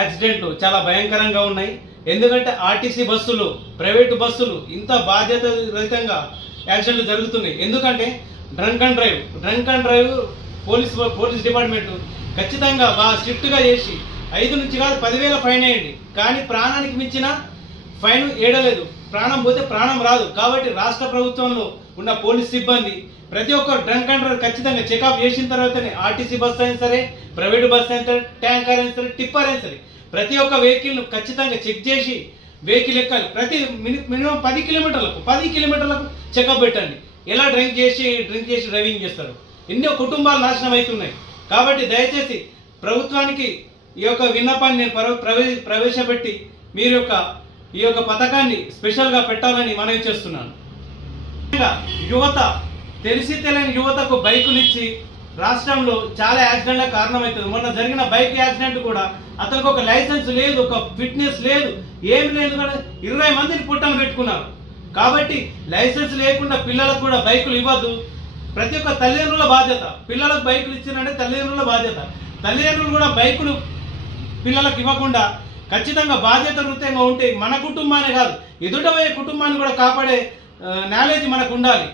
యాక్సిడెంట్లు చాలా భయంకరంగా ఉన్నాయి. ఎందుకంటే ఆర్టీసీ బస్సులు, ప్రైవేటు బస్సులు ఇంత బాధ్యత రహితంగా యాక్సిడెంట్లు జరుగుతున్నాయి. ఎందుకంటే drunk and drive police department ఖచ్చితంగా బాగా స్ట్రిక్ట్గా చేసి 5 నుంచి కాదు 10,000 ఫైన్ వేయండి. కానీ ప్రాణానికి మించిన ఫైన్ వేయడలేదు. ప్రాణం పోతే ప్రాణం రాదు. కాబట్టి రాష్ట్ర ప్రభుత్వంలో ఉన్న పోలీస్ సిబ్బంది ప్రతి ఒక్క డ్రంక్ అండ్ డ్రైవ్ ఖచ్చితంగా చెకప్ చేసిన తర్వాతనే ఆర్టీసీ బస్సు అయినా సరే, ప్రైవేటు బస్సు అయినా సరే, ట్యాంకర్ అయినా సరే, టిప్పర్ అయినా సరే ప్రతి ఒక్క వెహికల్ను ఖచ్చితంగా చెక్ చేసి వెహికల్ ఎక్కాలి. ప్రతి మినిమం 10 కిలోమీటర్లకు చెకప్ పెట్టండి. ఎలా డ్రింక్ చేసి డ్రైవింగ్ చేస్తారు. ఎన్నో కుటుంబాలు నాశనం అవుతున్నాయి. కాబట్టి దయచేసి ప్రభుత్వానికి ఈ యొక్క విన్నపాన్ని నేను ప్రవేశపెట్టి మీరు ఈ యొక్క పథకాన్ని స్పెషల్గా పెట్టాలని మనవి చేస్తున్నాను. యువత తెలిసి తెలియని యువతకు బైకులు ఇచ్చి రాష్ట్రంలో చాలా యాక్సిడెంట్లకు కారణమవుతుంది. మొన్న జరిగిన బైక్ యాక్సిడెంట్ కూడా అతనికి ఒక లైసెన్స్ లేదు, ఒక ఫిట్నెస్ లేదు, ఏం లేదు. 20 మందిని పుట్టను పెట్టుకున్నారు. కాబట్టి లైసెన్స్ లేకుండా పిల్లలకు కూడా బైకులు ఇవ్వద్దు. ప్రతి ఒక్క తల్లిదండ్రుల బాధ్యత. పిల్లలకు బైకులు ఇచ్చినంటే తల్లిదండ్రుల బాధ్యత. తల్లిదండ్రులు కూడా బైకులు పిల్లలకు ఇవ్వకుండా ఖచ్చితంగా బాధ్యత వృత్తంగా ఉంటే మన కుటుంబాన్ని కాదు, ఎదుటపోయే కుటుంబాన్ని కూడా కాపాడే నాలెడ్జ్ మనకు ఉండాలి.